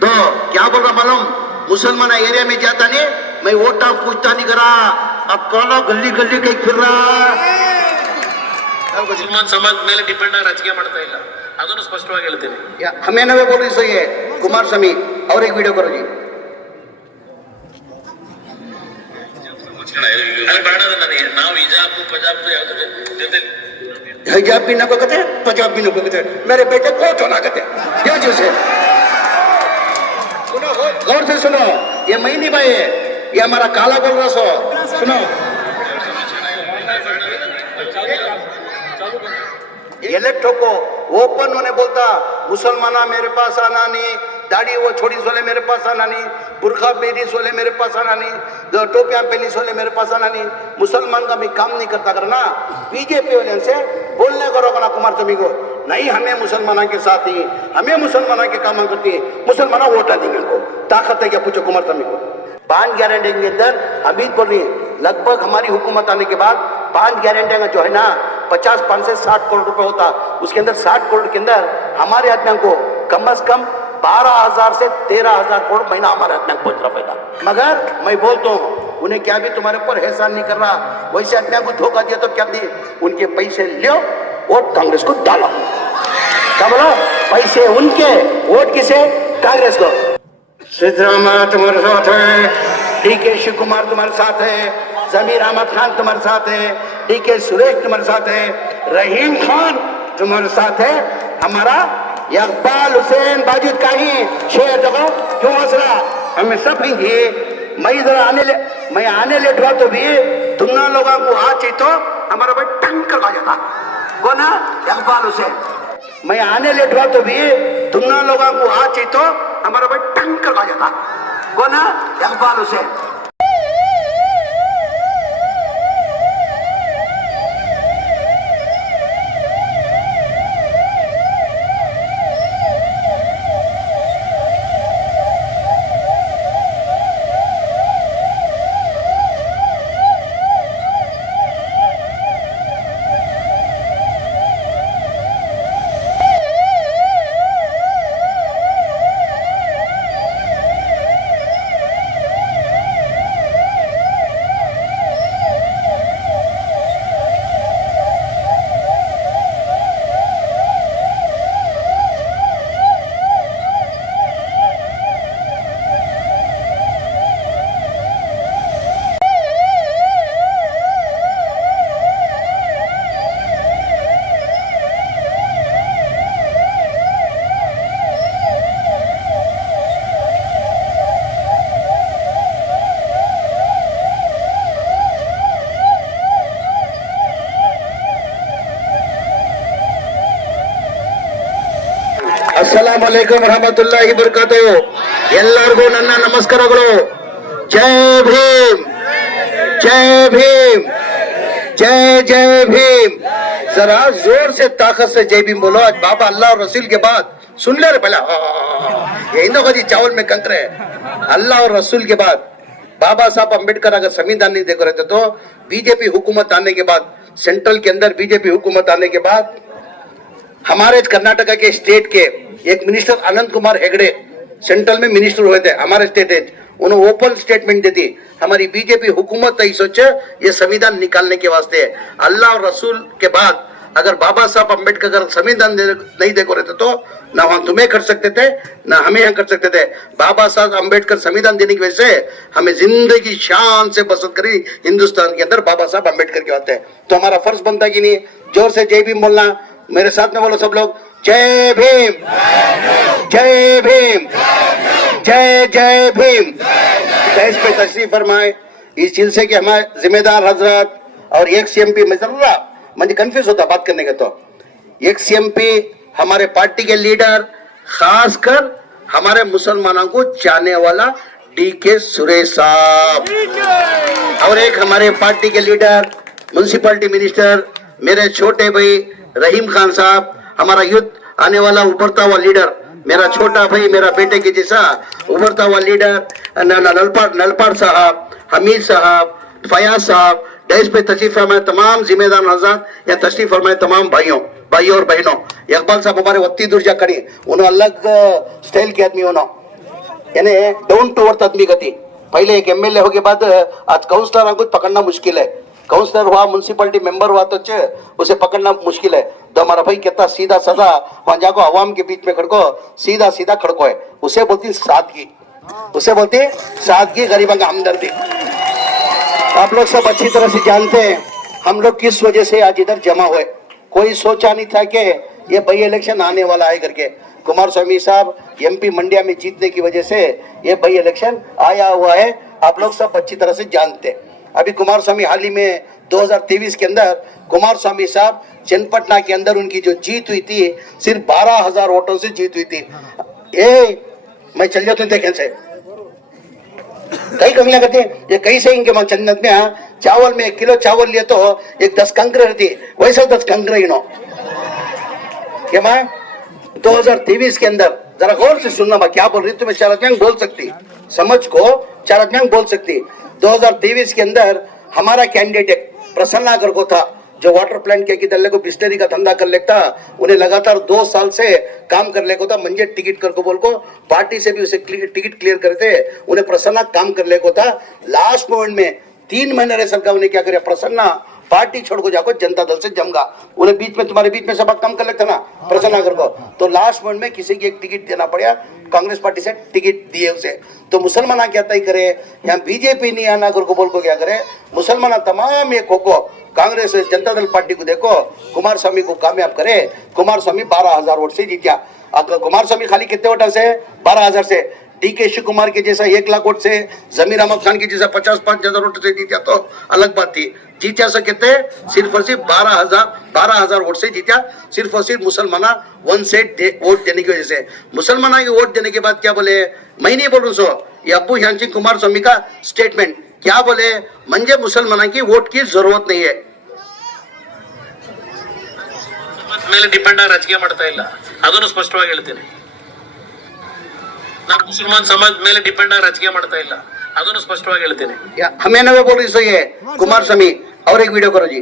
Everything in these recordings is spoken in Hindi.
तो क्या बोल रहा मालूम, मुसलमान एरिया में जाता नहीं, मैं वोटा पूछता नहीं करा, अब कौन गली गली कहीं फिर रहा ಮುಸಲ್ಮಾನ್ ಸಮಾಜ ಮೇಲೆ ಡಿಪೆಂಡ್ ಆಗಿ ರಾಜಕೀಯ ಮಾಡ್ತಾ ಇಲ್ಲ, ಅದನ್ನು ಸ್ಪಷ್ಟವಾಗಿ ಹೇಳ್ತೀನಿ. हमें नवे बोल रही सही है कुमार स्वामी और एक वीडियो करो जी. ಅದು ಬೇಡ ನನಗೆ. ನಾವು ಹಿಜಾಬ್ ಪಜಾಬ್ ಯಾವ್ದು ಜೊತೆ हिजाब भी न को कहते, पंजाब भी न को कहते, मेरे बेटे को चुना कहते क्या चीज है. सुनो गौर से सुनो, ये महीनी भाई है, ये हमारा काला बोल रहा सो. सुनो इलेक्ट को ओपन होने बोलता, मुसलमाना मेरे पास आना नहीं, दाढ़ी वो छोड़ी सोले मेरे पास आना नहीं, बुरखा पहनी सोले मेरे पास आना नहीं, टोपियां पहनी सोले मेरे पास आना नहीं. मुसलमान का भी काम नहीं करता करना. बीजेपी वाले से बोलने करो ना कुमार स्वामी को, नहीं हमें मुसलमानों के साथ ही, हमें मुसलमानों के काम करती है, मुसलमान वोटा देंगे इनको. ताकत है क्या पूछो कुमार स्वामी को. बांध गारंटी के अंदर अभी बोल रही लगभग हमारी हुकूमत आने के बाद बांध गारंटी का जो है ना 50 से 60 करोड़ रुपए होता, उसके अंदर 60 करोड़ के अंदर हमारे आदमियों को कम से कम 12,000 से 13,000 करोड़ महीना हमारे आदमियों को पहुंच रहा पैदा. मगर मैं बोलता हूँ उन्हें क्या भी तुम्हारे ऊपर एहसान नहीं कर रहा, वैसे आदमियों को धोखा दिया तो क्या दी, उनके पैसे लो वोट कांग्रेस को डालो. क्या बोलो, पैसे उनके वोट किसे, कांग्रेस को. सिद्धरामैया तुम्हारे साथ है, डीके शिव कुमार तुम्हारे साथ है, जमीर अहमद खान तुम्हारे साथ है, डीके सुरेश तुम्हारे साथ है, रहीम खान तुम्हारे साथ है, हमारा इकबाल हुसैन बाजिद का ही शेर देखो क्यों हंस रहा. हमें सब ही मैं इधर आने लेट हुआ तो भी तुम ना लोगों को आ चाहिए तो हमारा भाई टंग करवा जाता. कौन है, इकबाल हुसैन. मैं आने लेट हुआ तो भी तुम ना लोगों को आ चाहिए तो हमारा भाई टंग करवा जाता. कौन है, इकबाल हुसैन. अस्सलाम वालेकुम रहमतुल्लाहि बरकातहू. ಎಲ್ಲರಿಗೂ ನನ್ನ ನಮಸ್ಕಾರಗಳು. जय भीम, जय भीम, जय जय भीम. जरा जोर से ताकत से जय भीम बोलो. आज बाबा अल्लाह और रसूल के बाद सुन ले रे पहला, ये इन लोगों चावल में कंकरे. अल्लाह और रसूल के बाद बाबा साहब अम्बेडकर अगर संविधान नहीं देखो रहते तो बीजेपी हुकूमत आने के बाद, सेंट्रल के अंदर बीजेपी हुकूमत आने के बाद हमारे कर्नाटका के स्टेट के एक मिनिस्टर अनंत कुमार हेगड़े सेंट्रल में मिनिस्टर हुए थे हमारे स्टेट. उन्होंने ओपन स्टेटमेंट दी थी, हमारी बीजेपी हुकूमत ही सोचे ये संविधान निकालने के वास्ते. अल्लाह और रसूल के बाद अगर बाबा साहब अम्बेडकर अगर संविधान नहीं देखो रहते तो ना वहां तुम्हें कर सकते थे ना हमें यहाँ कर सकते थे. बाबा साहब अम्बेडकर संविधान देने की वजह से हमें जिंदगी शान से बसर करी हिंदुस्तान के अंदर बाबा साहब अम्बेडकर के वास्ते. तो हमारा फर्ज बनता कि नहीं, जोर से जय भीम बोलना. मेरे साथ में बोलो सब लोग, जय भीम, जय भीम, जय जय भीम. देश पे तशरीफ फरमाए. इस जिलसे के हमारे जिम्मेदार हजरत और एक सीएमपी में जरूर मुझे कंफ्यूज होता बात करने का. तो एक सीएमपी हमारे पार्टी के लीडर, खासकर हमारे मुसलमानों को चाहने वाला डीके सुरेश साहब, और एक हमारे पार्टी के लीडर म्युनिसिपैलिटी मिनिस्टर मेरे छोटे भाई रहीम खान साहब, हमारा युद्ध आने वाला उभरता हुआ लीडर, मेरा छोटा भाई, मेरा बेटे के जैसा उभरता हुआ लीडर नलपाड़ साहब, हमीद साहब, फयाज साहब. देश पे तशरीफ फरमाए तमाम जिम्मेदार हजरात या तशरीफ फरमाए तमाम भाइयों और बहनों. इकबाल साहब हमारे वत्ती दूर जा खड़ी, उन्होंने अलग स्टाइल के आदमी, उन्होंने यानी डाउन टू अर्थ आदमी गति। पहले एक एमएलए हो के बाद आज काउंसलर को पकड़ना मुश्किल है। काउंसलर हुआ, म्यूनसिपलिटी मेंबर हुआ तो उसे पकड़ना मुश्किल है। तो हमारा भाई कहता सीधा साधा वहां जाको अवाम के बीच में खड़को, सीधा सीधा खड़को है, उसे बोलती सादगी, उसे बोलती सादगी, गरीबों का हमदर्दी। आप लोग सब अच्छी तरह से जानते हैं हम लोग किस वजह से आज इधर जमा हुए। कोई सोचा नहीं था कि ये बाई इलेक्शन आने वाला है करके। कुमार स्वामी साहब एमपी मंडिया में जीतने की वजह से ये बाई इलेक्शन आया हुआ है, आप लोग सब अच्छी तरह से जानते हैं। अभी कुमार स्वामी हाल ही में 2023 के अंदर कुमार स्वामी साहब चन्नपटना के अंदर उनकी जो जीत हुई थी सिर्फ 12,000 वोटों से जीत हुई थी। मैं चल जाता हूँ देखें से कई कंगलियां करते हैं ये कई से इनके वहां चन्नत में चावल में 1 किलो चावल लिए तो एक 10 कंकरे रहती है, वैसा 10 कंकरे ही नो क्या मैं 2023 के अंदर जरा गौर से सुनना मैं क्या बोल रही तुम्हें चार बोल सकती समझ को चार बोल सकती। 2023 के अंदर हमारा कैंडिडेट प्रसन्ना गर्गो था जो वाटर प्लांट के दल्ले को बिस्लरी का धंधा कर लेता, उन्हें लगातार 2 साल से काम कर ले को था। मंजे टिकट कर को बोल को पार्टी से भी उसे टिकट क्लियर करते, उन्हें प्रसन्ना काम कर ले को था। लास्ट मोमेंट में 3 महीने रह सरकार उन्हें क्या करे, प्रसन्ना पार्टी छोड़ को जाको जनता दल से जमगा, उन्हें बीच में तुम्हारे बीच में सब काम कर लेता ना प्रसन्ना कर को। तो लास्ट मोमेंट में किसी की एक टिकट देना पड़ा, कांग्रेस पार्टी से टिकट दिए उसे। तो मुसलमान क्या तय करे, यहाँ बीजेपी नहीं आना कर को बोल को क्या करे, मुसलमान तमाम ये खोको कांग्रेस जनता दल पार्टी को देखो कुमार स्वामी को कामयाब करे। कुमार स्वामी 12,000 वोट से जीत्या। कुमार स्वामी खाली कितने वोट से 12,000 से, डीके शिव कुमार के जैसा 1 लाख वोट से, जमीर अहमद खान की जैसा 55,000 वोट से जीत्या तो अलग बात थी। जीत्या से कितने, सिर्फ और सिर्फ 12,000 वोट से जीत्या, सिर्फ और सिर्फ मुसलमान वन सेट वोट देने की वजह से। मुसलमान के वोट देने के बाद क्या बोले, मैं नहीं बोलूं सो, ये अब्बू ह्यान सिंह कुमार स्वामी का स्टेटमेंट क्या बोले, मंजे मुसलमान की वोट की जरूरत नहीं है। ಮೇಲೆ ಡಿಪೆಂಡ್ ಆಗಿ ರಾಜಕೀಯ ಮಾಡ್ತಾ ಇಲ್ಲ, ಅದನ್ನು ಸ್ಪಷ್ಟವಾಗಿ ಹೇಳ್ತೀನಿ। ನಾನು ಮುಸಲ್ಮಾನ್ ಸಮಾಜ ಮೇಲೆ ಡಿಪೆಂಡ್ ಆಗಿ ರಾಜಕೀಯ ಮಾಡ್ತಾ ಇಲ್ಲ, ಅದನ್ನು ಸ್ಪಷ್ಟವಾಗಿ ಹೇಳ್ತೀನಿ। हमें नवे बोल रही सो ये कुमार स्वामी और एक वीडियो करो जी।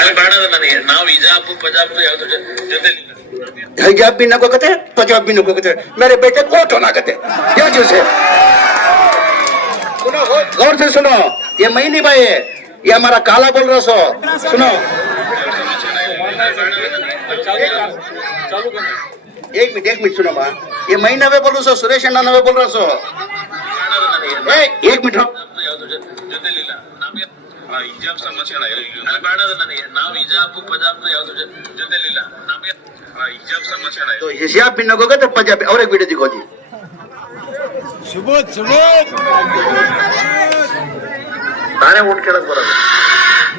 ಅದು ಬೇಡದ ನನಗೆ, ನಾವು ಹಿಜಾಬ್ ಪಜಾಬ್ ಯಾವ್ದು ಜೊತೆ हिजाब भी नको कहते, पंजाब भी नको कहते, मेरे बेटे कोट होना कहते, क्या चीज है। सुनो गौर से सुनो, ये मैं नहीं भाई है, ये हमारा काला बोल रहा सो। सुनो एक मिनट सुनो बा, ये मैं नवे बोल रहा सो, सुरेश अन्ना नवे बोल रहा सो। एक मिनट ಜೊತೆಲಿಲ್ಲ ಹಿಜಾಬ್ ಸಮಸ್ಯೆ ಬೇಡದ ನನಗೆ, ನಾವು ಹಿಜಾಬ್ ಪಜಾಬ್ ಯಾವ್ದು ಜೊತೆಲಿಲ್ಲ, ನಮಗೆ ಹಿಜಾಬ್ ಸಮಸ್ಯೆ तो हिजाब भी नको कहते, पंजाबी और एक वीडियो दिखो जी। ನಾನೇ ಓಟ್ ಕೇಳಕ್ ಬರೋದು।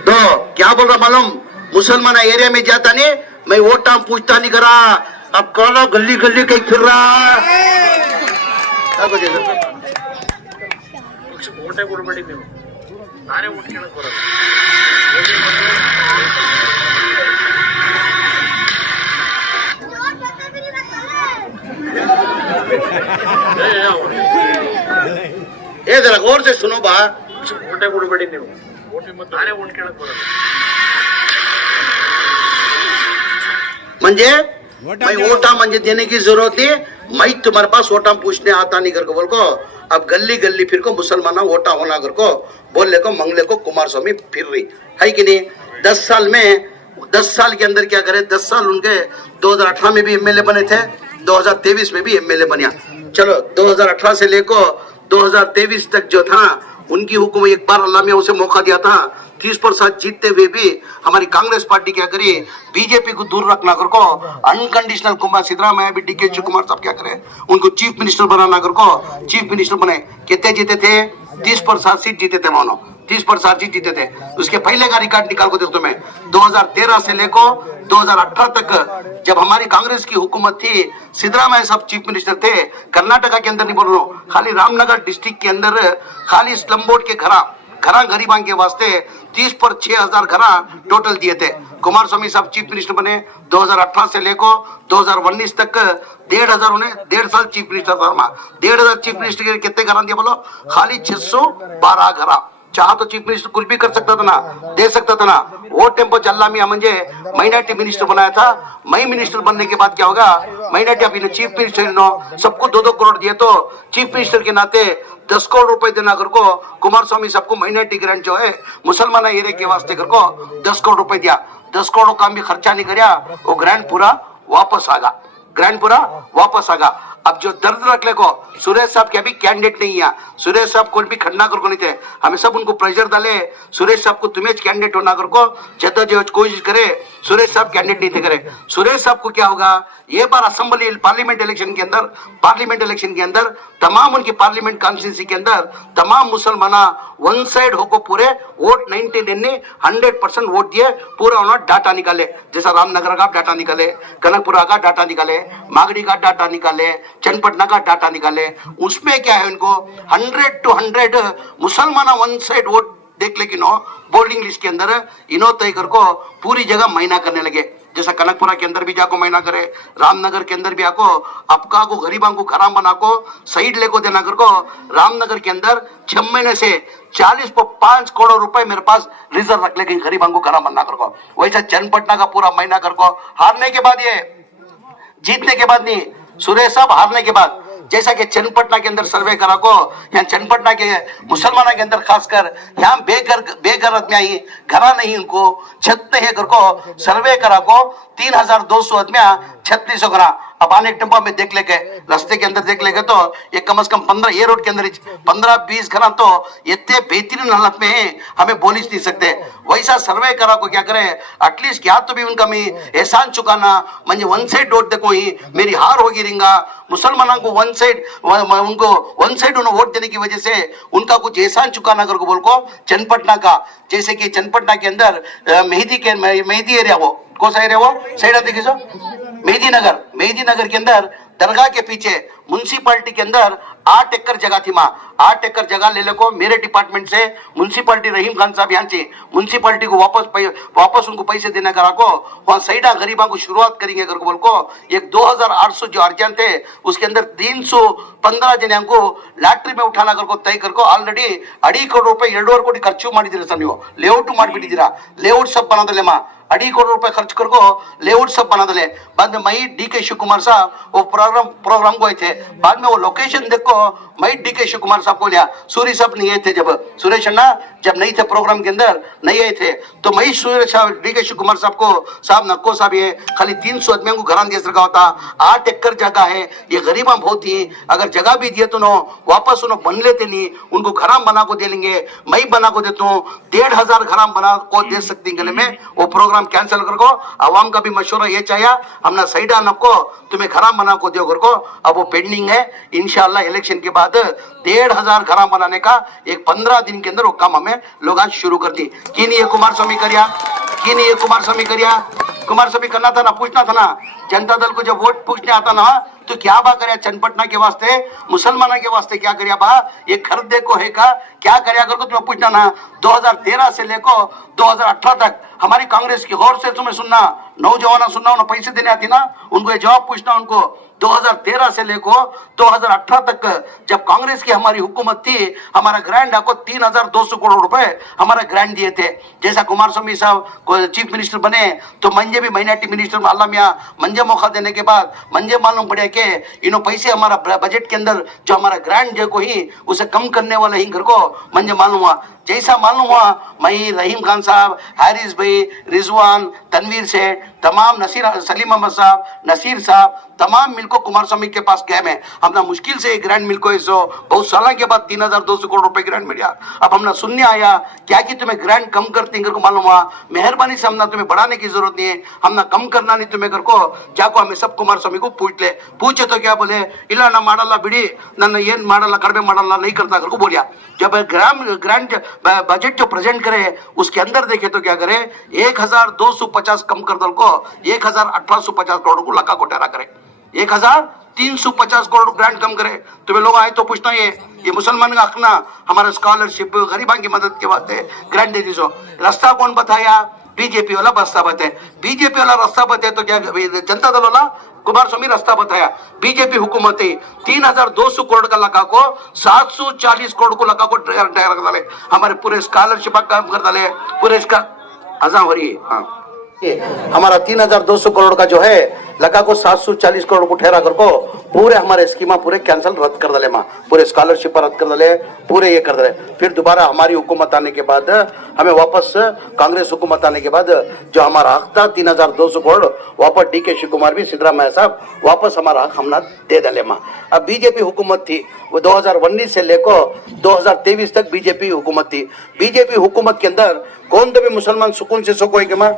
तो क्या बोल रहा मालूम, मुसलमान एरिया में जाता नहीं, मैं वोटा पूछता नहीं करा, अब कौन गली गली कहीं फिर रहा। ಓಟೇ ಕೊಡ್ಬೇಡಿ ನೀವು, ನಾನೇ ಓಟ್ ಕೇಳಕ್ ಬರೋದು। जरा गौर से सुनो बा, ಓಟೇ ಕೊಡ್ಬೇಡಿ ನೀವು, ನಾನೇ ಓಟ್ ಕೇಳಕ್ ಬರೋದು। मंजे मैं वोटा मंजे देने की जरूरत नहीं, मैं तुम्हारे पास वोटा पूछने आता नहीं करके बोल को, अब गली गली फिर को मुसलमान वोटा होना कर को बोलने को मंगले को कुमार स्वामी फिर रही है कि नहीं। 10 साल में 10 साल के अंदर क्या करे, 10 साल उनके 2018 में भी एमएलए बने थे, 2023 में भी एमएलए बनिया। चलो 2018 से लेकर 2023 तक जो था उनकी हुकूमत, एक बार अल्लाह ने उसे मौका दिया था, 30% जीतते हुए भी हमारी कांग्रेस पार्टी क्या करे, बीजेपी को दूर रखना कर को अनकंडीशनल कुमार सिद्धरामैया भी डीके शिव कुमार साहब क्या करे, उनको चीफ मिनिस्टर बनाना कर को चीफ मिनिस्टर बने। कितने जीते थे, 30% सीट जीते थे मानो, 30% सीट जीते थे। उसके पहले का रिकॉर्ड निकाल को देखो मैं, 2013 से लेकर 2018 तक जब हमारी कांग्रेस की हुकूमत थी, सिद्धरामैया साहब चीफ मिनिस्टर थे। कर्नाटका के अंदर नहीं बोल रहा हूँ, खाली रामनगर डिस्ट्रिक्ट के अंदर खाली स्लम बोर्ड के घरा गरीबां के वास्ते 30 पर 6,000 घरा टोटल दिए थे। कुमार स्वामी साहब चीफ मिनिस्टर बने 2018 से लेकर 2019 तक 1,500 उन्हें 1.5 साल चीफ मिनिस्टर था। 1,500 चीफ मिनिस्टर के कितने घरा दिया बोलो, खाली 612 घरा चाह तो चीफ मिनिस्टर कुछ भी कर सकता था ना, दे सकता था ना। वो टेम्पो जल्ला मियां मुझे माइनॉरिटी मिनिस्टर बनाया था। मैं मिनिस्टर बनने के बाद क्या होगा, माइनॉरिटी अभी चीफ मिनिस्टर सबको 2-2 करोड़ दिए, तो चीफ मिनिस्टर के नाते 10 करोड़ रुपए देना कर को कुमार स्वामी सबको माइनॉरिटी ग्रांट जो है मुसलमान एरिया के वास्ते कर को 10 करोड़ रुपए दिया। 10 करोड़ का भी खर्चा नहीं कराया, वो ग्रांट पूरा वापस आगा, ग्रांट पूरा वापस आगा। अब जो दर्द रखले को सुरेश साहब के अभी कैंडिडेट नहीं है, सुरेश साहब को भी खड़ना कर को नहीं थे, हमें सब उनको प्रेशर डाले सुरेश साहब को तुम्हें कैंडिडेट होना कर को जद्दोजहद कोशिश करे, सुरेश साहब कैंडिडेट नहीं थे करे। सुरेश साहब को क्या होगा, ये बार असेंबली पार्लियामेंट इलेक्शन के अंदर तमाम उनकी पार्लियामेंट कॉन्स्टिट्यूंसी के अंदर तमाम मुसलमान वन साइड होको पूरे वोट 100% वोट दिए, पूरा उन्होंने डाटा निकाले, जैसा रामनगर का डाटा निकाले, कनकपुरा का डाटा निकाले, मागड़ी का डाटा निकाले, चन्नपटना का डाटा निकाले। उसमें क्या है, उनको 100 to 100 मुसलमान वन साइड वोट देख, लेकिन बोर्डिंग लिस्ट के अंदर इनो तय कर को पूरी जगह महीना करने लगे। जैसा कनकपुरा के अंदर भी जाको महीना करे, रामनगर के अंदर भी आको अपका को गरीबों को खराब बना को साइड लेको देना कर को। रामनगर के अंदर 6 महीने से 45 करोड़ रुपए मेरे पास रिजर्व रख लेके गरीबों को खराब बनना कर को। वैसा चन्नपटना का पूरा महीना कर को, हारने के बाद, ये जीतने के बाद नहीं, सुरेश साहब हारने के बाद, जैसा कि चन्नपटना के अंदर सर्वे करा को, यहाँ चन्नपटना के मुसलमानों के अंदर खासकर यहाँ बेघर आदमी आई, घरा नहीं, उनको छत नहीं है कर को सर्वे करा को 3200 आदमी छत नहीं सो घरा। अब आने टेम्पो में देख लेके, रास्ते के अंदर देख लेके, तो ये कम से कम 15, ये रोड के अंदर 15-20 घरा तो इतने बेहतरीन हालत में है, हमें बोल ही नहीं सकते। वैसा सर्वे करा को क्या करे, एटलीस्ट क्या तो भी उनका मैं एहसान चुकाना, मुझे वन साइड वोट देखो ही मेरी हार होगी रिंगा। मुसलमानों को वन साइड उन्हें वोट देने की वजह से उनका कुछ एहसान चुकाना कर को बोल को चन्नपटना का, जैसे कि चन्नपटना के अंदर मेहदी एरिया, वो कौन सा एरिया, वो साइड देखिए सो मेहदी नगर के अंदर दरगाह के पीछे म्युनिसिपालिटी के अंदर 8 एकड़ जगह थी। 8 एकड़ जगह ले को मेरे डिपार्टमेंट से म्युनिसिपालिटी रहीम खान साहब यहाँ से म्युनिसिपालिटी को वापस उनको पैसे देने करा को वहाँ सईडा गरीबों को शुरुआत करेंगे कर को बोल को। एक 2800 जो अर्जन थे उसके अंदर 315 जन को लॉटरी में उठाना कर को तय कर को ऑलरेडी 2.5 करोड़ रुपए 2.5 ಕೋಟಿ ಖರ್ಚು ಮಾಡಿದಿರ ಸರ್, ನೀವು ಲೇಔಟ್ ಮಾಡಿಬಿಟ್ಟಿದ್ದೀರಾ। ಲೇಔಟ್ सब बना दले 2.5 करोड़ रुपए खर्च कर को लेआउट सब बना दले। बाद में मई DK शिव कुमार साहब वो प्रोग्राम को आए थे, बाद में वो लोकेशन देखो मई DK शिव कुमार साहब को लिया, सूरी साहब नहीं आए थे, जब सुरेश अन्ना जब नहीं थे प्रोग्राम के अंदर नहीं आए थे, तो मई सुरेश DK शिव कुमार साहब को साहब नक्को साहब ये खाली 300 आदमियों को घर दिया रखा होता। 8 एकड़ जगह है, ये गरीबा बहुत ही, अगर जगह भी दिए तो नो वापस उन्होंने बन लेते नहीं, उनको घराम बना को दे लेंगे, मैं बना को देता हूँ 1500 घराम बना को दे सकती गले में। वो प्रोग्राम कैंसिल कर को, आवाम का भी मशवरा ये चाहिए, हमने सईडा नको तुम्हें घराम बना को दियो कर को। अब वो पेंडिंग है, इंशाल्लाह इलेक्शन के बाद 1500 घराम बनाने का एक 15 दिन के अंदर वो काम हमें लोग आज शुरू कर दी। कि नहीं ये कुमार स्वामी करिया, कि नहीं ये कुमार स्वामी करिया, कुमार स्वामी करना था ना, पूछना था ना, जनता दल को जब वोट पूछने आता ना तो क्या बा करे चन्नपटना के वास्ते, मुसलमाना के वास्ते क्या करिया बा, ये खर्च देखो है का क्या करिया कर को तुम्हें पूछना ना। 2013 से लेको 2018 तक हमारी कांग्रेस की गौर से तुम्हें सुनना, नौजवान सुनना, उन्हें पैसे देने आती ना, उनको ये जवाब पूछना उनको। 2013 से लेको 2018 तक जब कांग्रेस की हमारी हुकूमत थी, हमारा ग्रांट आपको 3200 करोड़ रुपए हमारा ग्रांट दिए थे। जैसा कुमार स्वामी साहब चीफ मिनिस्टर बने तो मंजे भी माइनॉरिटी मिनिस्टर अल्लाह मियाँ मंजे मौका देने के बाद मंजे मालूम पड़े कि इन्हों पैसे हमारा बजट के अंदर जो हमारा ग्रांट जो को ही उसे कम करने वाला ही घर को मंजे मालूम हुआ। जैसा मालूम हुआ मई रहीम खान साहब, हारिस भाई, रिजवान, तनवीर सेठ, तमाम नसीर, सलीम अहमद साहब, नसीर साहब, तमाम मिलको कुमार स्वामी के पास गए में हमने मुश्किल से ग्रांट मिलको इसो बहुत साल के बाद 3200 करोड़ रुपए ग्रांट मिला। अब हमने सुनने आया क्या कि तुम्हें ग्रांट कम करते को मालूम हुआ, मेहरबानी से हमने तुम्हें बढ़ाने की जरूरत नहीं है, हमने कम करना नहीं तुम्हें घर को जाको हमें सब कुमार स्वामी को पूछे तो क्या बोले, ಇಲ್ಲ ನಾ ಮಾಡಲ್ಲ ಬಿಡಿ, ನನ್ನ ಏನ್ ಮಾಡಲ್ಲ ಕಡಿಮೆ ಮಾಡಲ್ಲ नहीं करता घर को बोलिया। जब ग्रांट बजट जो प्रेजेंट करे उसके अंदर देखे तो क्या करे 1250 कम कर दल को 1850 करोड़ को लका को ठहरा करे, 1350 350 करोड़ ग्रांट कम करे। तुम्हें लोग आए तो पूछना ये मुसलमान का हक ना, हमारा स्कॉलरशिप गरीबां की मदद के वास्ते ग्रांट दे दीजो। रास्ता कौन बताया? बीजेपी वाला रास्ता बताए। बीजेपी वाला रास्ता बताए तो क्या जनता दल वाला कुमारस्वामी रास्ता बताया? बीजेपी हुकूमत है 3200 करोड़ का लगा को 740 करोड़ को लगा को कर डाले, हमारे पूरे स्कॉलरशिप का काम कर डाले, पूरे इसका अजा हो रही है। हाँ, हमारा 3200 करोड़ का जो है लगा को 740 करोड़ को ठहरा कर को पूरे हमारे स्कीमा पूरे कैंसिल रद्द कर डाले, माँ पूरे स्कॉलरशिप रद्द कर डाले, पूरे ये कर डाले। फिर दोबारा हमारी हुकूमत आने के बाद हमें वापस कांग्रेस हुकूमत आने के बाद जो हमारा हक था 3200 करोड़ वापस डी के शिव कुमार भी सिद्धरामैया साहब वापस हमारा हक हमने दे डाले, माँ। अब बीजेपी हुकूमत थी वो 2019 से लेकर 2023 तक बीजेपी हुकूमत थी। बीजेपी हुकूमत के अंदर कौन तो भी मुसलमान सुकून से सोको है कि माँ,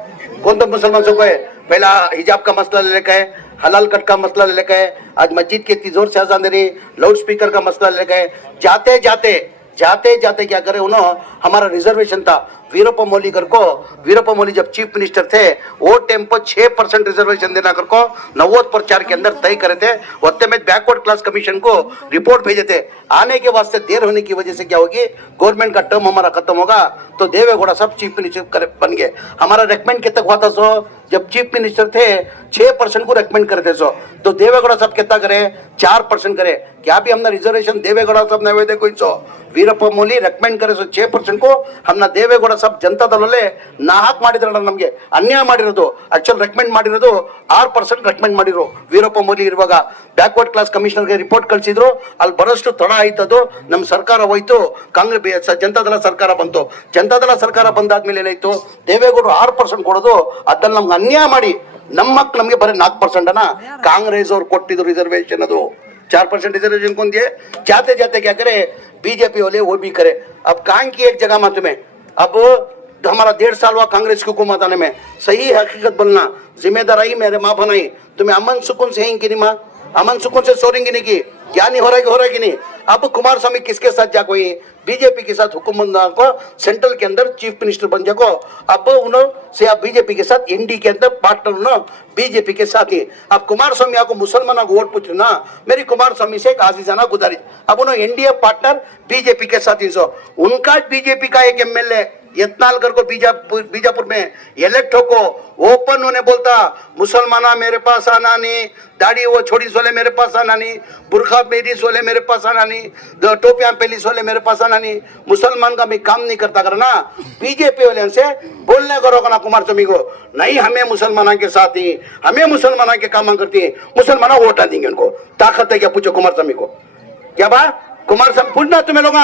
कौन तो मुसलमान सोको है? पहला हिजाब का मसला ले लेकर है, हलाल कट का मसला ले लेकर है, आज मस्जिद के इतनी जोर से अजान दे रही, लाउड स्पीकर का मसला ले लेकर है। जाते जाते क्या करे उन्होंने, हमारा रिजर्वेशन था वीरप्पा मोइली जब चीफ मिनिस्टर थे वो टाइम पर 6% रिजर्वेशन देना कर को 90% के अंदर तय करे थे। वक्त में बैकवर्ड क्लास कमीशन को रिपोर्ट भेजे थे। आने के वास्ते देर होने की वजह से क्या होगी, गवर्नमेंट का टर्म हमारा खत्म होगा तो देवेगौड़ा सब चीफ मिनिस्टर बन गए। हमारा रेकमेंड कितना हुआ था सो, जब चीफ मिनिस्टर थे 6% को रेकमेंड करते सो, तो देवेगौड़ा सब कितना करे, 4% करे। क्या भी हमने रिजर्वेशन देवेगौड़ा सब नवे दे कोई सो, वीरप्पा मोइली रेकमेंड करे सो 6% को हमने देवेगौड़ा सब जनता दलले ನಾಹಕ್ ಮಾಡಿದ್ರಲ್ಲ, ನಮಗೆ ಅನ್ಯಾಯ ಮಾಡಿರೋದು। ಆಕ್ಚುಲ್ ರೆಕಮೆಂಡ್ ಮಾಡಿರೋದು 6% ರೆಕಮೆಂಡ್ ಮಾಡಿರೋ ವೀರಪ್ಪ ಮೊಯ್ಲಿ ಇರುವಾಗ ಬ್ಯಾಕ್ವರ್ಡ್ ಕ್ಲಾಸ್ ಕಮಿಷನರ್ಗೆ ರಿಪೋರ್ಟ್ ಕಳಿಸಿದ್ರು, ಅಲ್ಲಿ ಬರೋಷ್ಟು ತಡ ಆಯ್ತದು, ನಮ್ಮ ಸರ್ಕಾರ ಹೋಯ್ತು, ಕಾಂಗ್ರೆಸ್ ಜನತಾದಳ ಸರ್ಕಾರ ಬಂತು। ಜನತಾದಳ ಸರ್ಕಾರ ಬಂದಾದ್ಮೇಲೆ ಏನಾಯ್ತು, ದೇವೇಗೌಡರು 6% ಕೊಡೋದು ಅದನ್ನ ನಮ್ಗೆ ಅನ್ಯಾಯ ಮಾಡಿ ನಮ್ಮ ಮಕ್ಳು ನಮಗೆ ಬರೀ 4% ಅನ್ನ ಕಾಂಗ್ರೆಸ್ ಅವ್ರು ಕೊಟ್ಟಿದ್ರು ರಿಸರ್ವೇಶನ್, ಅದು 4% रिजर्वेशन कौन दिए? जाते जाते क्या करे बीजेपी वाले वो भी करे। अब कान की एक जगह मत में, अब हमारा 1.5 साल हुआ कांग्रेस की हुकूमत आने में, सही हकीकत बोलना जिम्मेदारी मेरे माँ बनाई। तुम्हें अमन सुकून से हैं कि नहीं माँ, अमन सुकून से सोरेंगे नहीं की, क्या नहीं हो रहा है कि नहीं? अब कुमारस्वामी किसके साथ जा कोई बीजेपी के साथ हुकूमत को सेंट्रल के अंदर चीफ मिनिस्टर बन जाको। अब उन्होंने अब बीजेपी के साथ एनडी के अंदर पार्टनर बीजेपी के साथ ही। अब कुमारस्वामी को मुसलमानों को वोट पूछना, मेरी कुमारस्वामी से एक आजीजाना गुजारिश, अब उन्होंने एनडीए पार्टनर बीजेपी के साथ ही सो, उनका बीजेपी का एक एमएलए यत्नालकर को बीजापुर में इलेक्ट हो को ओपन होने बोलता, मुसलमाना मेरे पास आना नहीं, दाढ़ी वो छोड़ी सोले मेरे पास आना नहीं, बुरखा मेरी सोले मेरे पास आना नहीं, टोपियां पहली सोले मेरे पास आना नहीं, मुसलमान का मैं काम नहीं करता करना। बीजेपी वाले से बोलने करो ना कुमारस्वामी को, नहीं हमें मुसलमाना के साथ ही, हमें मुसलमाना के काम करती है, मुसलमाना वोट देंगे उनको। ताकत है क्या? पूछो कुमारस्वामी को, क्या बात कुमारस्वामी पूछना तुम्हें लोग,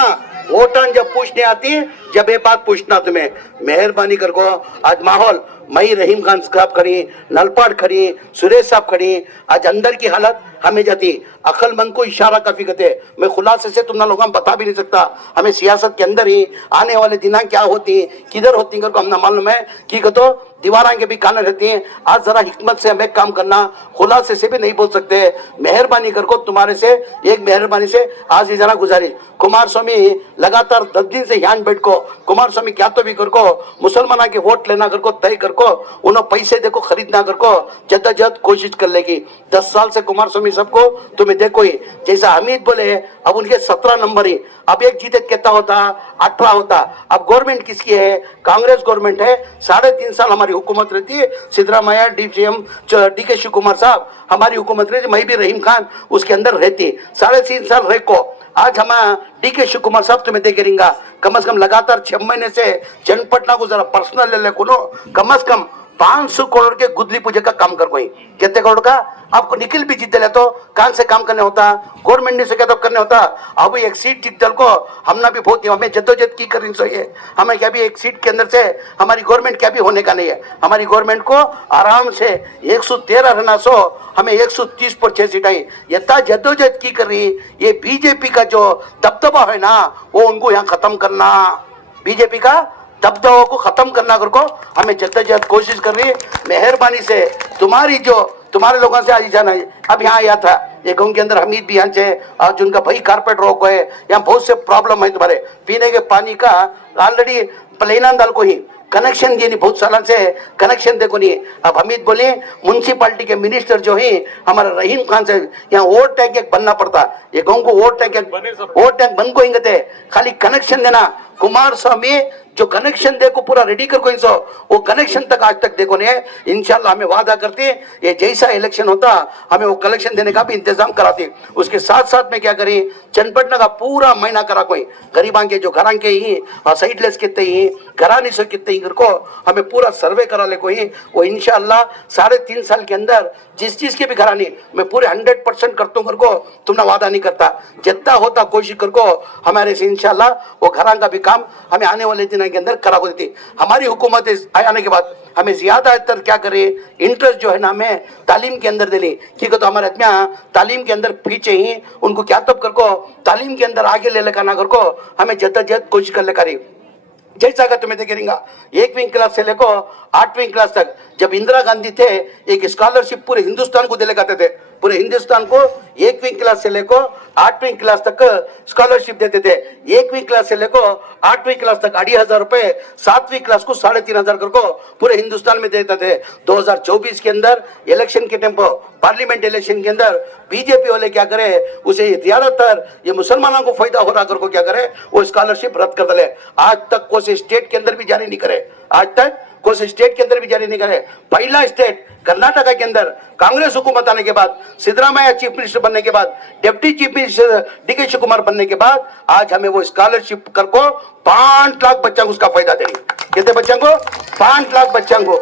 वोटन जब पूछने आती जब ये बात पूछना तुम्हें, मेहरबानी कर को। आज माहौल मई रहीम खान साहब खड़ी, नलपाड़ खड़ी, सुरेश साहब खड़ी, आज अंदर की हालत हमें जाती, अक्लमंद को इशारा काफी करते। मैं खुलासे से तुम लोगों को बता भी नहीं सकता, हमें सियासत के अंदर ही आने वाले दिन क्या होती किधर होती करको हमने मालूम है कि तो दीवारा के भी कान रहती हैं। आज जरा हिकमत से हमें काम करना, खुलासे से भी नहीं बोल सकते। मेहरबानी कर को तुम्हारे से एक मेहरबानी से आज ही जरा गुजारिश, कुमारस्वामी लगातार 10 दिन से यहाँ बैठ को कुमारस्वामी क्या तो भी कर को मुसलमाना के वोट लेना कर को तय कर को, उन्होंने पैसे देखो खरीदना कर को जद्दोजहद कोशिश कर लेगी। 10 साल से कुमारस्वामी सबको तुम्हें देखो ही, जैसा हमीद बोले अब उनके 17 नंबर ही, अब एक जीते कितना होता 18 होता। अब गवर्नमेंट किसकी है? कांग्रेस गवर्नमेंट है। 3.5 साल हमारी हुकूमत रहती है, सिद्धरामैया डीसीएम डी के शिव कुमार साहब हमारी हुकूमत रहती, मैं भी रहीम खान उसके अंदर रहती 3.5 साल रह को। आज हम डी के शिव कुमार साहब तुम्हें देखे रहेंगे कम से कम लगातार 6 महीने से जनपटना को जरा पर्सनल ले ले को कम से कम 500 करोड़ के गुदली पूजा का काम कर कोई, कितने करोड़ का आपको निकल भी जीते ले तो कान से काम करने होता, गवर्नमेंट से क्या तो करने होता। अब एक सीट टिक दल को हमने भी बहुत हमें जद्दोजहद की करनी चाहिए, हमें क्या भी एक सीट के अंदर से हमारी गवर्नमेंट क्या भी होने का नहीं है। हमारी गवर्नमेंट को आराम से 113 रहना सो, हमें 130 पर 6 सीट आई, इतना जद्दोजहद की कर रही। ये बीजेपी का जो दबदबा है ना वो उनको यहाँ खत्म करना, बीजेपी का दबदबा को खत्म करना करको हमें जद्दोजहद कोशिश कर रही है। मेहरबानी से तुम्हारी जो तुम्हारे लोगों से आज जाना है, अब यहाँ आया था ये गाँव के अंदर हमीद भी यहाँ से, आज उनका भाई कारपेट रोक है, यहाँ बहुत से प्रॉब्लम है तुम्हारे पीने के पानी का। ऑलरेडी प्लेना दल को ही कनेक्शन दिए नहीं, बहुत सालों से कनेक्शन देखो नहीं। अब हमीद बोले म्यूनसिपालिटी के मिनिस्टर जो है हमारा रहीम खान से यहाँ वोट टैंक एक बनना पड़ता, ये गाँव को वोट टैंक बन को इंगे थे, खाली कनेक्शन देना। कुमार स्वामी जो कनेक्शन देखो पूरा रेडी कर को इंसो, वो कनेक्शन तक आज तक देखो नहीं है। इंशाल्लाह हमें वादा करते ये जैसा इलेक्शन होता हमें वो कलेक्शन देने का भी इंतजाम कराते। उसके साथ साथ में क्या करें, चनपटना का पूरा महीना करा कोई गरीबां के जो घरां के ही और साइडलेस कितने ही घरा नहीं सो कितने ही घर को हमें पूरा सर्वे करा ले कोई, वो इंशाल्लाह 3.5 साल के अंदर जिस चीज के भी घरा नहीं मैं पूरे 100% करता हूँ। घर को तुमने वादा नहीं करता, जितना होता कोशिश कर को हमारे से इंशाल्लाह वो घरां का भी काम हमें आने वाले दिन के अंदर करा को देती। हमारी हुकूमत आने के बाद हमें ज्यादातर क्या करे, इंटरेस्ट जो है ना हमें तालीम के अंदर देनी, क्योंकि तो हमारे आदमियां तालीम के अंदर पीछे ही उनको क्या तब कर को तालीम के अंदर आगे ले लेकर ना कर को हमें जद्दोजहद कोशिश कर ले करी। जैसा अगर तुम्हें देखेंगे 1वीं क्लास से लेकर 8वीं क्लास तक जब इंदिरा गांधी थे एक स्कॉलरशिप पूरे हिंदुस्तान को दिले करते थे, पूरे हिंदुस्तान को 1वीं क्लास से लेकर 8वीं क्लास तक स्कॉलरशिप देते थे। 1वीं क्लास से लेकर 8वीं क्लास तक 2,500 रुपए, 7वीं क्लास को 3,500 को पूरे हिंदुस्तान में देते थे। 2024 के अंदर इलेक्शन के टाइम पर पार्लियामेंट इलेक्शन के अंदर बीजेपी वाले क्या करे, उसे ज्यादातर ये मुसलमानों को फायदा हो रहा कर को क्या करे वो स्कॉलरशिप रद्द कर दे। आज तक कोई स्टेट के अंदर भी जारी नहीं करे, आज तक कोई स्टेट के अंदर भी जारी नहीं करे। पहला स्टेट कर्नाटका के अंदर कांग्रेस हुकूमत आने के बाद, सिद्धरामैया चीफ मिनिस्टर बनने के बाद, deputy chief minister DK Shivakumar बनने के बाद आज हमें वो स्कॉलरशिप कर को 5 लाख बच्चों को उसका फायदा देंगे। कितने बच्चों को? 5 लाख बच्चों को,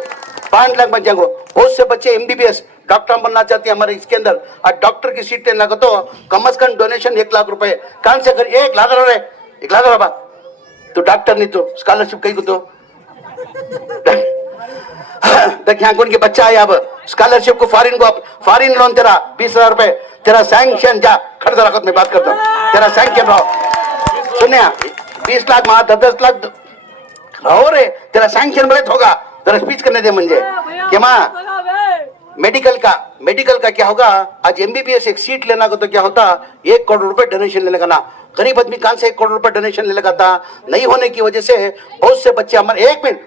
5 लाख बच्चों को। बहुत से बच्चे एमबीबीएस डॉक्टर बनना चाहते हैं हमारे इसके अंदर, और डॉक्टर की सीट लेना को तो कम से कम डोनेशन 1 लाख रुपए कहां से कर 1 लाख रहे 1 लाख रहा तो डॉक्टर नहीं तो स्कॉलरशिप कहीं को तो यहाँ कौन के बच्चा है अब स्कॉलरशिप को फॉरिन लोन तेरा 20,000 रुपए तेरा सैंक्शन जा खर्च रखत में बात करता हूँ तेरा सैंक्शन रहो सुने 20 लाख माँ 10 लाख रहो रे तेरा सैंक्शन बड़े होगा तेरा स्पीच करने दे मुझे कि माँ मेडिकल का क्या होगा। आज एमबीबीएस एक सीट लेना को तो क्या होता 1 करोड़ रुपए डोनेशन लेने का ना, गरीब आदमी कहां से 1 करोड़ रुपए डोनेशन ले लगा था। नहीं होने की वजह से बहुत से बच्चे हमारे 1 मिनट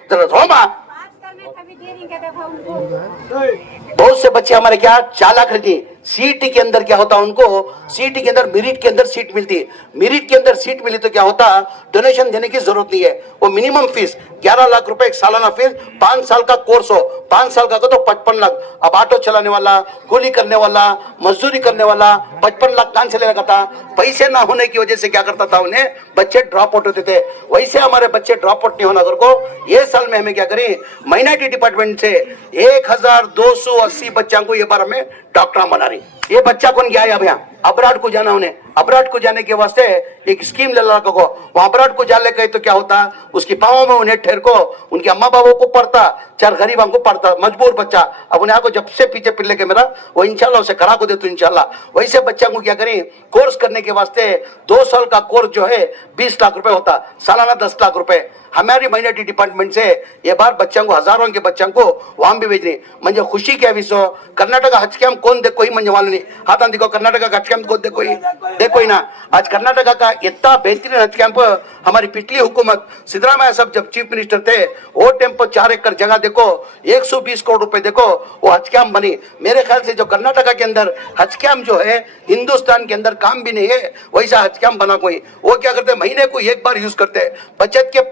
बहुत से बच्चे हमारे क्या चालाक रहती सीटी के अंदर क्या होता उनको सीटी के अंदर मेरिट के अंदर सीट मिलती, मेरिट के अंदर सीट मिली तो क्या होता डोनेशन देने की जरूरत नहीं है। वो मिनिमम फीस 11 लाख रुपए एक सालाना फीस, 5 साल का कोर्स हो 5 साल का तो 55 लाख। अब ऑटो चलाने वाला, कूली करने वाला, मजदूरी करने वाला 55 लाख कहां से ले लगा था। पैसे ना होने की वजह से क्या करता था उन्हें बच्चे ड्रॉप आउट होते थे। वैसे हमारे बच्चे ड्रॉप आउट नहीं होना को ये साल में हमें क्या करें माइनॉरिटी डिपार्टमेंट से 1280 बच्चों को ये बार हमें डॉक्टर बना रही। ये बच्चा कौन गया है अब यहाँ अबराड को जाना, उन्हें अबराड को जाने के वास्ते एक स्कीम ले लगा को वहां अबराड को जाने गए तो क्या होता उसकी पाँव में उन्हें ठहर को उनके अम्मा बाबों को पढ़ता 4 गरीबों को पढ़ता मजबूर बच्चा। अब उन्हें आपको जब से पीछे पिल्ले के मेरा वो इंशाल्लाह उसे करा को दे तो इंशाल्लाह वैसे बच्चा को क्या करें कोर्स करने के वास्ते 2 साल का कोर्स जो है 20 लाख रुपए होता, सालाना 10 लाख रुपए। हमारी माइनॉरिटी डिपार्टमेंट से ये बार बच्चों को हजारों के बच्चों को वहां भी भेजने म्हणजे खुशी क्या विषय कर्नाटक हज कैंप कौन देखो ही म्हणजे मालूम नहीं हाथ देखो कर्नाटक का हज कैंप कौन देखो ही ना। आज कर्नाटक का इतना बेहतरीन हज कैंप हमारी पिछली हुकूमत सिद्धरामैया साहब जब चीफ मिनिस्टर थे वो टाइम पर 4 एकड़ जगह देखो 120 करोड़ रुपए देखो वो हज कैंप बनी। मेरे ख्याल से जो कर्नाटक के अंदर हज कैंप जो है हिंदुस्तान के अंदर काम भी नहीं है वैसा हज कैंप बना कोई। वो क्या करते महीने को 1 बार यूज करते, बचत के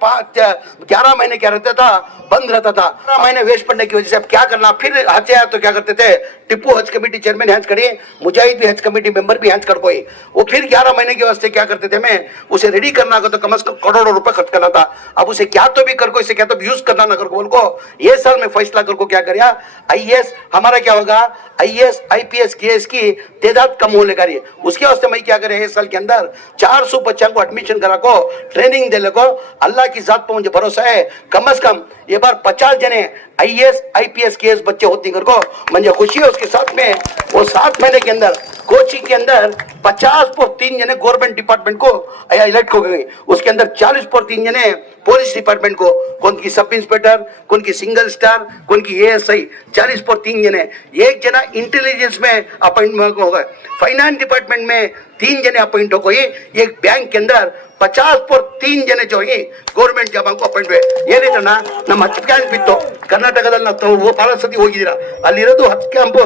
11 महीने क्या रहता था बंद रहता था। 11 महीने वेस्ट पड़ने की वजह से अब क्या करना फिर हज आया तो क्या करते थे टिप्पू हज कमेटी चेयरमैन हज करिए मुजाहिद भी हज कमेटी मेंबर भी हज कर कोई वो फिर 11 महीने के वास्ते क्या करते थे मैं उसे रेडी करना को तो कम से कम करोड़ों रुपए खर्च करना था। अब उसे क्या तो भी कर को इसे क्या तो यूज करना ना कर को बोल को ये साल में फैसला कर को क्या करिया आईएएस हमारा क्या होगा आईएएस आईपीएस केएस की तादाद कम होने का रही उसके वास्ते मैं क्या करे इस साल के अंदर 400 बच्चों को एडमिशन करा को ट्रेनिंग दे ले को अल्लाह की जात पर मुझे भरोसा है कम से कम ये बार 50 जने आईएएस आईपीएस केएस बच्चे होती कर को मुझे खुशी है। उसके साथ में वो 7 महीने के अंदर कोचिंग के अंदर 50 पर 3 जने गवर्नमेंट डिपार्टमेंट को इलेक्ट हो गए, उसके अंदर 40 पर 3 जने पुलिस डिपार्टमेंट को, कौन की सब इंस्पेक्टर, कौन की सिंगल स्टार, कौन की एएसआई 40 पर 3 जने, 1 जना इंटेलिजेंस में अपॉइंटमेंट हो गए, फाइनेंस डिपार्टमेंट में 3 जने अपॉइंट हो गए, एक बैंक के अंदर 50 पर 3 ಜನ ಜೋಗಿ ಗೌರ್ಮೆಂಟ್ ಜಾಬ್ ಅಂಕೋ ಅಪಾಯಿಂಟ್ ಏನಿದಣ್ಣ ನಮ್ಮ ಹಚ್ ಕ್ಯಾಂಪ್ ಬಿತ್ತು ಕರ್ನಾಟಕದಲ್ಲಿ ನಾವು ಬಹಳ ಸತಿ ಹೋಗಿದ್ದೀರಾ ಅಲ್ಲಿರೋದು ಹಚ್ ಕ್ಯಾಂಪ್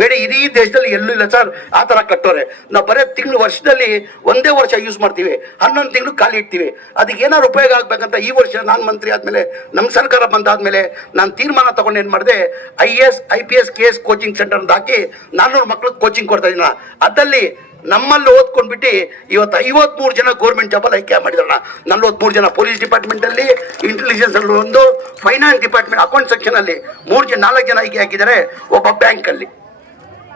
ಬೇರೆ ಇಡೀ ದೇಶದಲ್ಲಿ ಎಲ್ಲೂ ಇಲ್ಲ ಸರ್ ಆ ತರ ಕಟ್ಟೋರೆ ನಾವು ಬರೇ ತಿಂಗಳು ವರ್ಷದಲ್ಲಿ ಒಂದೇ ವರ್ಷ ಯೂಸ್ ಮಾಡ್ತೀವಿ 11 ತಿಂಗಳು ಖಾಲಿ ಇಡ್ತೀವಿ ಅದಕ್ಕೆ ಏನಾದ್ರು ಉಪಯೋಗ ಆಗ್ಬೇಕಂತ ಈ ವರ್ಷ ನಾನು ಮಂತ್ರಿ ಆದ್ಮೇಲೆ ನಮ್ಮ ಸರ್ಕಾರ ಬಂದಾದ್ಮೇಲೆ ನಾನು ತೀರ್ಮಾನ ತಗೊಂಡು ಏನ್ ಮಾಡಿದೆ IAS IPS KS coaching centre ಅಂತ ಹಾಕಿ 400 ಮಕ್ಕಳಿಗೆ ಕೋಚಿಂಗ್ ಕೊಡ್ತಾ ಇದ್ದೀನ ಅದಲ್ಲಿ ನಮ್ಮಲ್ಲಿ ಓದ್ಕೊಂಡ್ಬಿಟ್ಟು ಇವತ್ತು 53 ಜನ ಗೌರ್ಮೆಂಟ್ ಜಾಬ್ ಅಲ್ಲಿ ಆಯ್ಕೆ ಮಾಡಿದ್ರಲ್ಲ 43 ಜನ ಪೊಲೀಸ್ ಡಿಪಾರ್ಟ್ಮೆಂಟ್ ಅಲ್ಲಿ ಇಂಟೆಲಿಜೆನ್ಸ್ ಅಲ್ಲಿ ಒಂದು ಫೈನಾನ್ಸ್ ಡಿಪಾರ್ಟ್ಮೆಂಟ್ ಅಕೌಂಟ್ ಸೆಕ್ಷನ್ ಅಲ್ಲಿ 4 ಜನ ಆಯ್ಕೆ ಹಾಕಿದ್ದಾರೆ ಒಬ್ಬ ಬ್ಯಾಂಕ್ ಅಲ್ಲಿ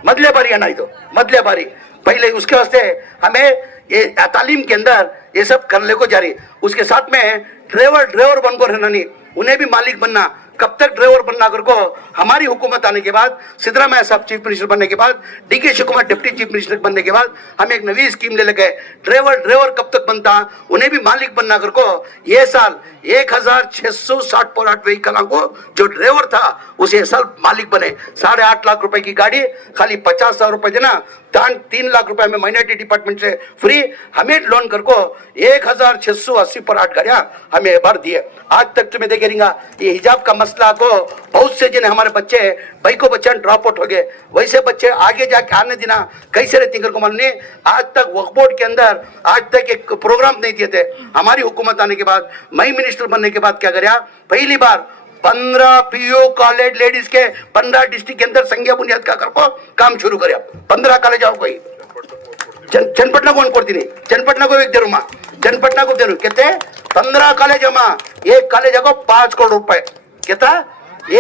मदले बारी आना तो मदले बारी पहले उसके वास्ते हमें ये तालीम के अंदर ये सब करने को जारी उसके साथ में ड्राइवर बनकर रहना नहीं उन्हें भी मालिक बनना कब तक ड्राइवर बनना कर को हमारी हुकूमत आने के बाद सिद्धरामैया साहब चीफ मिनिस्टर बनने के बाद DK Shivakumar deputy chief minister बनने के बाद हम एक नई स्कीम ले लगे ड्राइवर कब तक बनता उन्हें भी मालिक बनना कर को ये साल 1660 पर 8 व्हीकल को जो ड्राइवर था उसे साल मालिक बने 8.5 लाख रुपए की गाड़ी खाली 50,000 रुपए देना 3 लाख रुपए में माइनॉरिटी डिपार्टमेंट से फ्री हमें लोन कर को 1680 पर 8 गाड़ियां हमें भर दिए आज तक तुम्हें देखे रहेगा ये हिजाब का मसला को बहुत से जिन्हें हमारे बच्चे भाई को बच्चे ड्रॉप आउट हो गए वैसे बच्चे आगे जाके आने देना कैसे रहती को मानने आज तक वक्फ बोर्ड के अंदर आज तक एक प्रोग्राम नहीं दिए थे हमारी हुकूमत आने के बाद मैं मिनिस्टर बनने के बाद क्या कराया पहली बार 15 PU कॉलेज लेडीज के 15 डिस्ट्रिक्ट के अंदर संज्ञा बुनियाद का करको काम शुरू करे 15 कॉलेज आओ कोई चನ್ನಪಟ್ಟಣ कौन करती नहीं चನ್ನपटना को एक दे रूमा चನ್ನपटना को दे रू कहते 15 कॉलेज अमा एक कॉलेज को 5 करोड़ रुपए कहता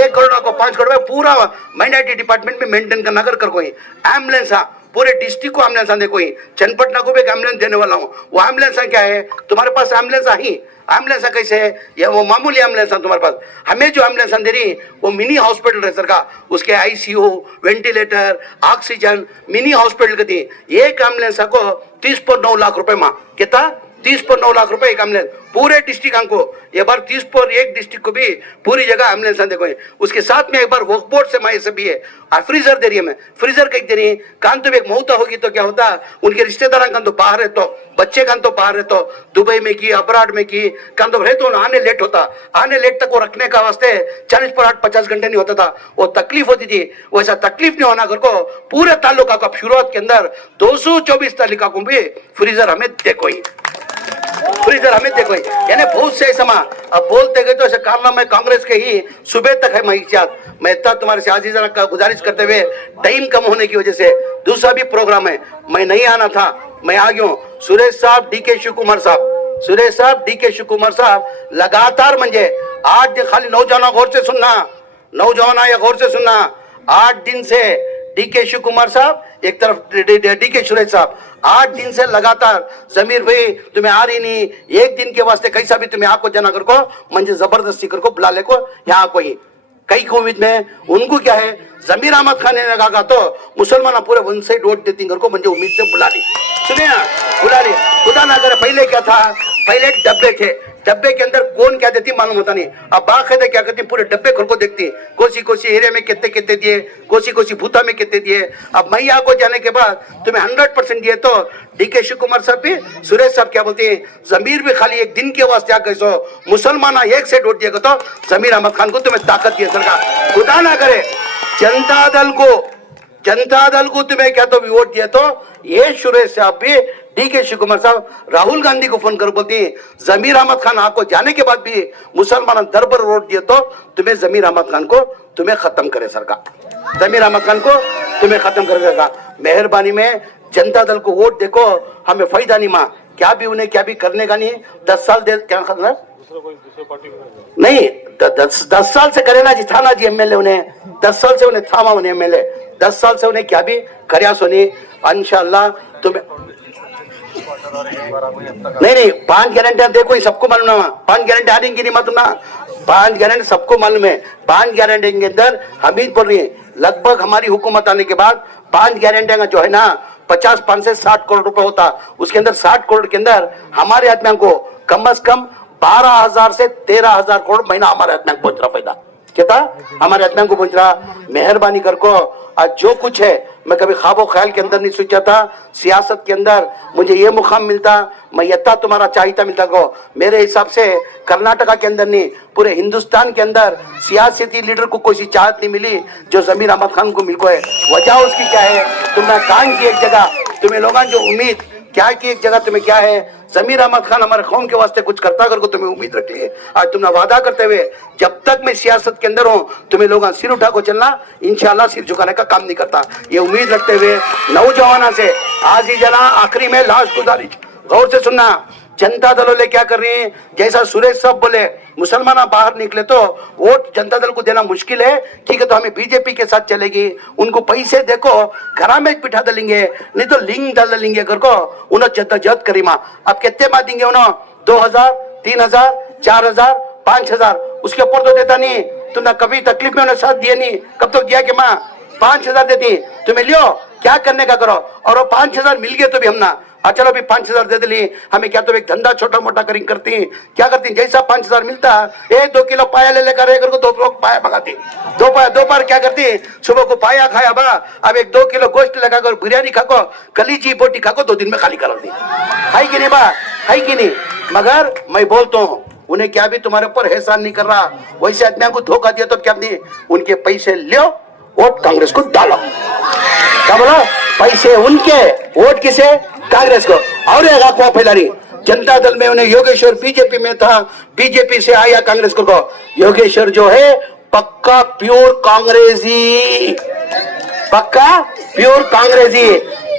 1 करोड़ को 5 करोड़ रुपए पूरा माइनॉरिटी डिपार्टमेंट में मेंटेन करना कर कोई एम्बुलेंस पूरे डिस्ट्रिक्ट को एम्बुलेंस दे कोई चನ್ನಪಟ್ಟಣ को भी एक एम्बुलेंस देने वाला हूँ वो एम्बुलेंस क्या है तुम्हारे पास एम्बुलेंस आई एम्बुलेंस कैसे है या वो मामूली एम्बुलेंस है तुम्हारे पास हमें जो एम्बुलेंस दे रही वो मिनी हॉस्पिटल है सर का उसके ICU ventilator oxygen mini hospital का दी एक एम्बुलेंस को 30.9 लाख रुपए माँ कितना 30.9 लाख रुपए एक एम्बुलेंस पूरे डिस्ट्रिक्ट को ये बार 30 पर एक डिस्ट्रिक्ट को भी पूरी जगह एम्बुलेंस देखो उसके साथ में एक बार वक्फ बोर्ड से मैं सब भी है और फ्रीजर दे रही है मैं फ्रीजर कहीं दे रही है कान तो एक मौता होगी तो क्या होता उनके रिश्तेदार कान तो बाहर है तो बच्चे कान तो बाहर है तो दुबई में की अब्राड में की कान तो रहे तो आने लेट होता आने लेट तक वो रखने का वास्ते 40 पर 8 50 घंटे नहीं होता था वो तकलीफ होती थी वैसा तकलीफ नहीं होना कर को पूरे तालुका का शुरुआत के अंदर 224 तालुका को भी फ्रीजर हमें देखो ही फ्रीजर हमें देखो यानी बहुत से समा अब बोलते गए तो ऐसे कारनामे कांग्रेस के ही सुबह तक है महिषात मैं इतना तुम्हारे से आज का गुजारिश करते हुए टाइम कम होने की वजह से दूसरा भी प्रोग्राम है मैं नहीं आना था मैं आ गया हूँ सुरेश साहब DK शिवकुमार साहब लगातार म्हणजे 8 दिन खाली नौजवानों गौर से सुनना नौजवान या गौर से सुनना 8 दिन से DK शिवकुमार साहब एक तरफ DK सुरेश साहब 8 दिन से लगातार जमीर भाई तुम्हें आ रही नहीं एक दिन के वास्ते कैसा भी तुम्हें आको जना कर को मंजे जबरदस्ती कर को बुला ले को यहाँ कोई कई को उम्मीद में उनको क्या है जमीर अहमद खान ने लगा तो मुसलमान पूरे वन साइड वोट देती कर को मंजे उम्मीद से बुला ली सुनिए ना बुला ली खुदा ना करे पहले क्या था पहले डब्बे थे डब्बे के अंदर कौन क्या देती मालूम होता नहीं अब बाकायदा क्या करती पूरे डब्बे खोल को देखती कोसी एरिया में कितने कितने दिए कोसी भूता में कितने दिए अब मैया को जाने के बाद तुम्हें 100% दिए तो DK शिवकुमार साहब भी सुरेश साहब क्या बोलते हैं जमीर भी खाली एक दिन के वास्ते आगे सो मुसलमान एक से वोट दिएगा तो जमीर अहमद खान को तुम्हें ताकत दिए सरकार खुदा ना करे जनता दल को तुम्हें क्या तो वोट दिया तो ये सुरेश साहब भी DK शिवकुमार साहब राहुल गांधी को फोन कर बोलती जमीर अहमद खान आपको जाने के बाद भी मुसलमान दर पर वोट दिए तो तुम्हें जमीर अहमद खान को तुम्हें खत्म करे सरकार जमीर अहमद खान को तुम्हें खत्म करे सरकार मेहरबानी में जनता दल को वोट देखो हमें फायदा नहीं माँ क्या भी उन्हें क्या भी करने का नहीं 10 साल दे क्या खत्म नहीं 10 साल से करे ना जी था ना जी MLA उन्हें 10 साल से उन्हें थामा उन्हें MLA 10 साल से उन्हें क्या भी करया सुनी इंशाल्लाह तुम्हें नहीं 5 गारंटी देखो सबको मालूम ना 5 गारंटी आ रही नहीं मालूम ना 5 गारंटी सबको मालूम है 5 गारंटी के अंदर हम ही बोल रही है लगभग हमारी हुकूमत आने के बाद 5 गारंटी का जो है ना 50 से 60 करोड़ रुपए होता उसके अंदर 60 करोड़ के अंदर हमारे आदमियों को कम से कम 12,000 से 13,000 करोड़ महीना हमारे आदमियों को पहुंच रहा फायदा क्या हमारे आदमियों को पहुंच रहा मेहरबानी कर को आज जो कुछ है मैं कभी ख्वाबो ख्याल के अंदर नहीं सोचा था सियासत के अंदर मुझे ये मुकाम मिलता मैं यत्ता तुम्हारा चाहिता मिलता को। मेरे हिसाब से कर्नाटका के अंदर नहीं, पूरे हिंदुस्तान के अंदर सियासती लीडर को कोई सी चाहत नहीं मिली जो जमीर अहमद खान को मिलको है। वजह उसकी क्या है? तुमने काम की एक जगह, तुम्हें लोगों जो उम्मीद क्या की एक जगह, तुम्हें क्या है? जमीर अहमद खान हमारे कौम के वास्ते कुछ करता करके तुम्हें उम्मीद रखी है। आज तुमने वादा करते हुए जब तक मैं सियासत के अंदर हूँ तुम्हें लोग सिर उठा को चलना, इंशाल्लाह सिर झुकाने का काम नहीं करता। ये उम्मीद रखते हुए नौजवानों से आज ही जना आखिरी में लास्ट गुजारिश गौर से सुनना। जनता दल वाले क्या कर रही है? जैसा सुरेश साहब बोले मुसलमान बाहर निकले तो वोट जनता दल को देना मुश्किल है, ठीक है तो हमें बीजेपी के साथ चलेगी। उनको पैसे देखो घरा में बिठा देंगे, नहीं तो लिंग डाल देंगे घर को। उन्हें जद्दोजहद करी माँ अब कितने माँ देंगे उन्होंने? 2000, 3000, 4000, 5000, उसके ऊपर तो देता नहीं। तुमने कभी तकलीफ में उन्हें साथ दिया नहीं, कब तो दिया कि माँ 5000 देती तुम्हें, लियो क्या करने का करो। और वो 5000 मिल गए तो भी हम ना चलो अभी 5000 दे दिली हमें, क्या तो एक धंधा छोटा मोटा करी करती क्या करती, जैसा 5000 मिलता 1-2 किलो पाया ले लेकर एक को 2 लोग पाया मंगाती, दोपहर क्या करती, सुबह को पाया खाया बा, अब एक 2 किलो गोश्त लगाकर बिरयानी खाको, कलीजी बोटी खाको, 2 दिन में खाली कर दी। है कि नहीं बा? है कि नहीं? मगर मैं बोलता हूँ उन्हें क्या भी तुम्हारे ऊपर एहसान नहीं कर रहा, वैसे आदमी को धोखा दिया तो क्या नहीं, उनके पैसे लियो वोट कांग्रेस को डालो। क्या बोला? पैसे उनके वोट किसे? कांग्रेस को। और एक अफवाह फैला रही जनता दल में उन्हें योगेश्वर बीजेपी में था, बीजेपी से आया कांग्रेस को। योगेश्वर जो है पक्का प्योर कांग्रेसी, पक्का प्योर कांग्रेसी।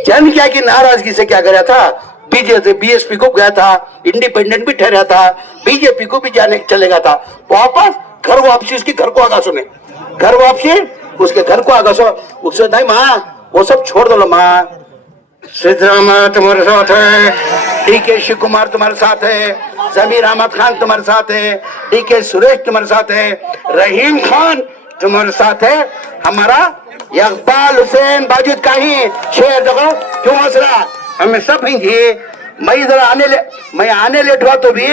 जन क्या की नाराजगी से क्या कराया था, बीएसपी को गया था, इंडिपेंडेंट भी ठहरा था, बीजेपी को भी जाने चलेगा था, वापस घर वापसी उसकी घर को आगा सुने, घर वापसी उसके घर को आगा सो उससे नहीं माँ वो सब छोड़ दो माँ। सिद्धराम तुम्हारे साथ है, डीके शिव कुमार तुम्हारे साथ है, जमीर अहमद खान तुम्हारे साथ है, डीके सुरेश तुम्हारे साथ है, रहीम खान तुम्हारे साथ है, हमारा इकबाल हुसैन बाजुद का ही शेर देखो क्यों हंस रहा, हमें सब ही। मैं इधर आने लेट हुआ तो भी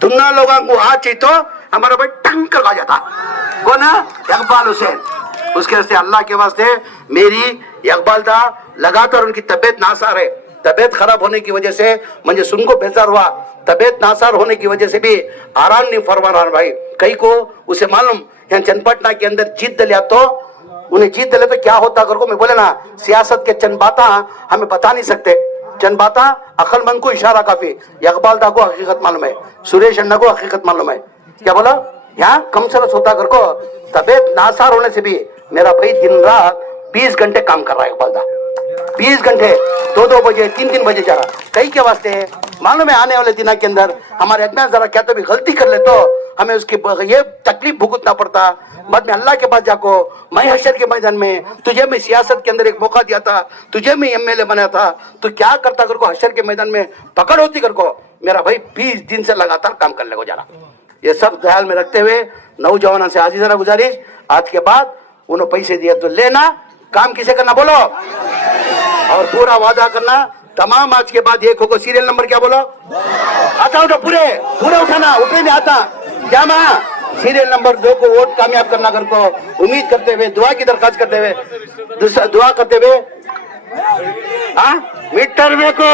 तुम ना लोगों को आज तो हमारा भाई टंग कर जाता कौन है? इकबाल हुसैन। उसके वास्ते अल्लाह के वास्ते मेरी इकबाल दा लगातार उनकी तबीयत नासार है, तबीयत खराब होने की वजह से मुझे सुन को बेजार हुआ, तबीयत नासार होने की वजह से भी आराम नहीं फरमा रहा भाई। कई को उसे मालूम यहाँ चನ್ನपटना के अंदर जीत दिया तो उन्हें जीत दिले तो क्या होता कर को मैं बोले ना, सियासत के चंद बाता हमें बता नहीं सकते, चंद बाता अक्लमंद को इशारा काफी। इकबाल दा को हकीकत मालूम है, सुरेश अन्ना को हकीकत मालूम है। क्या बोला? यहाँ कम सरस होता कर को तबीयत नासार होने से भी मेरा भाई दिन रात 20 घंटे काम कर रहा है इकबाल दा, 20 घंटे 2-2 बजे 3-3 बजे जा रहा। कई के वास्ते है मालूम है आने वाले दिनों के अंदर हमारे आदमी जरा क्या तो भी गलती कर ले तो हमें उसकी ये तकलीफ भुगतना पड़ता। बाद में अल्लाह के पास जाको, मैं हशर के मैदान में तुझे मैं सियासत के अंदर एक मौका दिया था, तुझे मैं एमएलए बनाया था, तो क्या करता कर को हशर के मैदान में पकड़ होती कर को मेरा भाई 20 दिन से लगातार काम करने को जा रहा। ये सब ख्याल में रखते हुए नौजवानों से आज जरा गुजारिश, आज के बाद उन्होंने पैसे दिया तो लेना, काम किसे करना बोलो और पूरा वादा करना। तमाम आज के बाद एक होगा सीरियल नंबर क्या बोलो, आता उठो पूरे उठाना, उठने नहीं आता क्या माँ, सीरियल नंबर 2 को वोट कामयाब करना कर को उम्मीद करते हुए दुआ की दरखास्त करते हुए दुआ करते हुए मीटर में को